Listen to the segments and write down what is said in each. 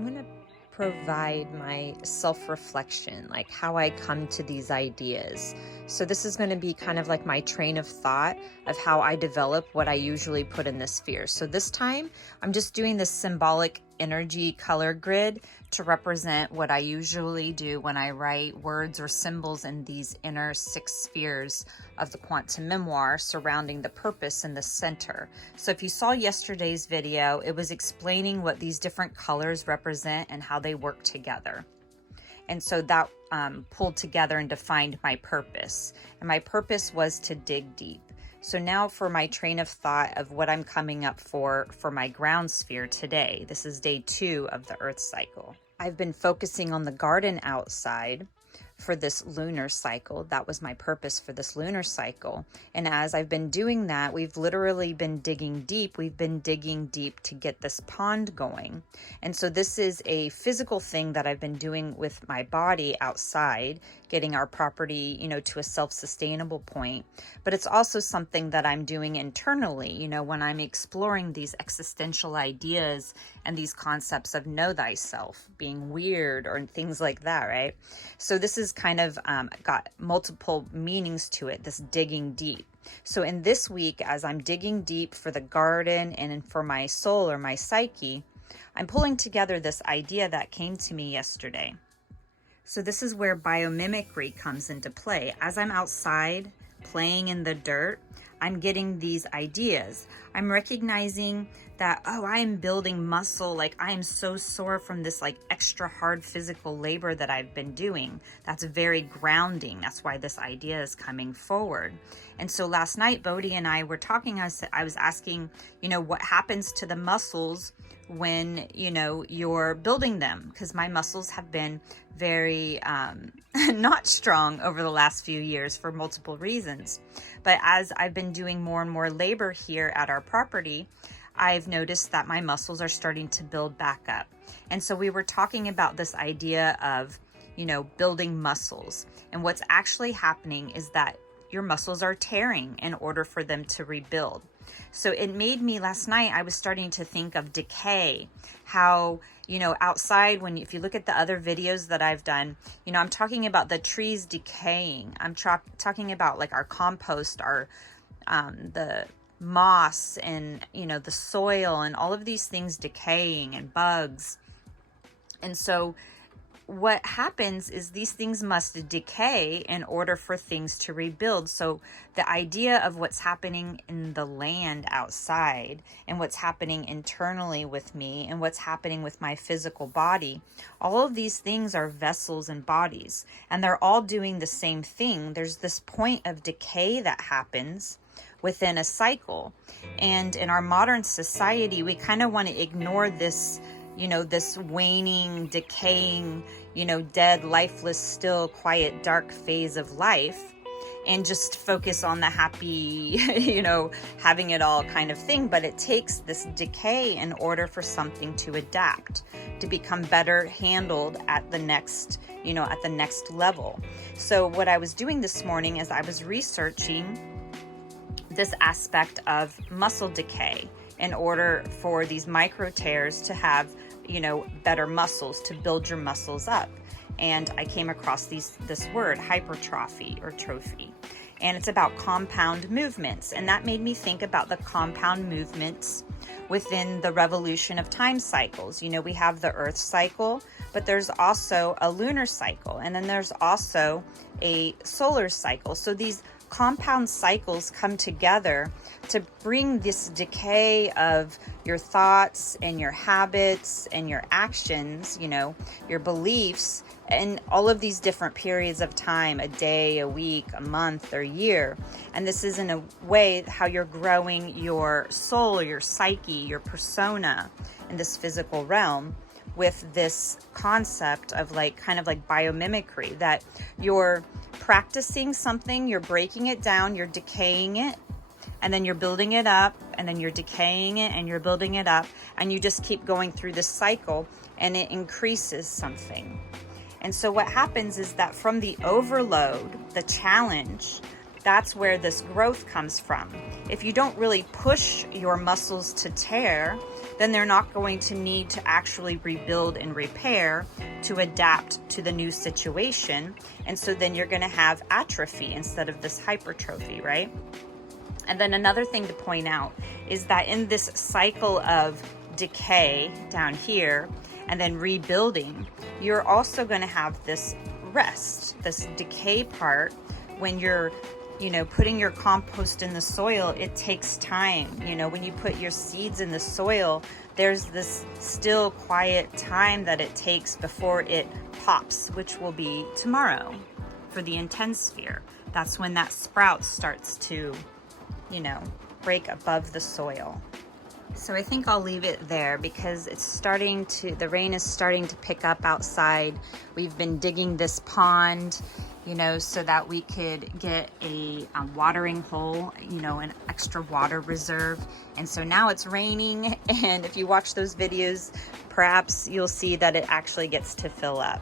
I'm going to provide my self-reflection, like how I come to these ideas. So this is going to be kind of like my train of thought of how I develop what I usually put in the sphere. So this time I'm just doing this symbolic energy color grid to represent what I usually do when I write words or symbols in these inner 6 spheres of the quantum memoir surrounding the purpose in the center. So if you saw yesterday's video, it was explaining what these different colors represent and how they work together. And so that pulled together and defined my purpose. And my purpose was to dig deep. So now for my train of thought of what I'm coming up for my ground sphere today. This is day 2 of the Earth cycle. I've been focusing on the garden outside for this lunar cycle. That was my purpose for this lunar cycle. And as I've been doing that, we've literally been digging deep. We've been digging deep to get this pond going. And so this is a physical thing that I've been doing with my body outside, getting our property, to a self-sustainable point. But it's also something that I'm doing internally, when I'm exploring these existential ideas and these concepts of know thyself, being weird or things like that, right? So this is kind of got multiple meanings to it, this digging deep. So in this week, as I'm digging deep for the garden and for my soul or my psyche, I'm pulling together this idea that came to me yesterday. So this is where biomimicry comes into play. As I'm outside playing in the dirt, I'm getting these ideas. I'm recognizing that, I am building muscle. Like I am so sore from this extra hard physical labor that I've been doing. That's very grounding. That's why this idea is coming forward. And so last night, Bodhi and I were talking. I was asking, what happens to the muscles when, you're building them? Because my muscles have been very not strong over the last few years for multiple reasons. But as I've been doing more and more labor here at our property, I've noticed that my muscles are starting to build back up. And so we were talking about this idea of, building muscles. And what's actually happening is that your muscles are tearing in order for them to rebuild. So it made me, last night, I was starting to think of decay, how, outside, if you look at the other videos that I've done, I'm talking about the trees decaying. I'm talking about our compost, our, the moss and, the soil and all of these things decaying and bugs. And so what happens is these things must decay in order for things to rebuild. So the idea of what's happening in the land outside and what's happening internally with me and what's happening with my physical body, all of these things are vessels and bodies, and they're all doing the same thing. There's this point of decay that happens within a cycle. And in our modern society, we kind of want to ignore this, this waning, decaying, dead, lifeless, still, quiet, dark phase of life and just focus on the happy, having it all kind of thing. But it takes this decay in order for something to adapt, to become better handled at the next, at the next level. So what I was doing this morning is I was researching this aspect of muscle decay in order for these micro tears to have, better muscles, to build your muscles up. And I came across this word, hypertrophy or trophy. And it's about compound movements. And that made me think about the compound movements within the revolution of time cycles. We have the Earth cycle, but there's also a lunar cycle. And then there's also a solar cycle. So these compound cycles come together to bring this decay of your thoughts and your habits and your actions, your beliefs, and all of these different periods of time, a day, a week, a month, or year. And this is in a way how you're growing your soul, your psyche, your persona in this physical realm, with this concept of kind of biomimicry, that you're practicing something, you're breaking it down, you're decaying it, and then you're building it up, and then you're decaying it and you're building it up, and you just keep going through this cycle, and it increases something. And so what happens is that from the overload, the challenge, that's where this growth comes from. If you don't really push your muscles to tear, then they're not going to need to actually rebuild and repair to adapt to the new situation. And so then you're going to have atrophy instead of this hypertrophy, right? And then another thing to point out is that in this cycle of decay down here and then rebuilding, you're also going to have this rest, this decay part. When you're putting your compost in the soil, it takes time. When you put your seeds in the soil, there's this still quiet time that it takes before it pops, which will be tomorrow for the intense sphere. That's when that sprout starts to, break above the soil. So I think I'll leave it there because the rain is starting to pick up outside. We've been digging this pond, so that we could get a watering hole, an extra water reserve. And so now it's raining, and if you watch those videos, perhaps you'll see that it actually gets to fill up.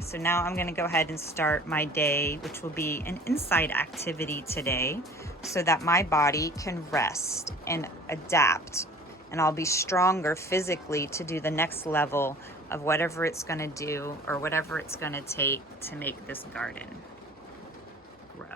So now I'm gonna go ahead and start my day, which will be an inside activity today, so that my body can rest and adapt, and I'll be stronger physically to do the next level of whatever it's gonna do or whatever it's gonna take to make this garden grow.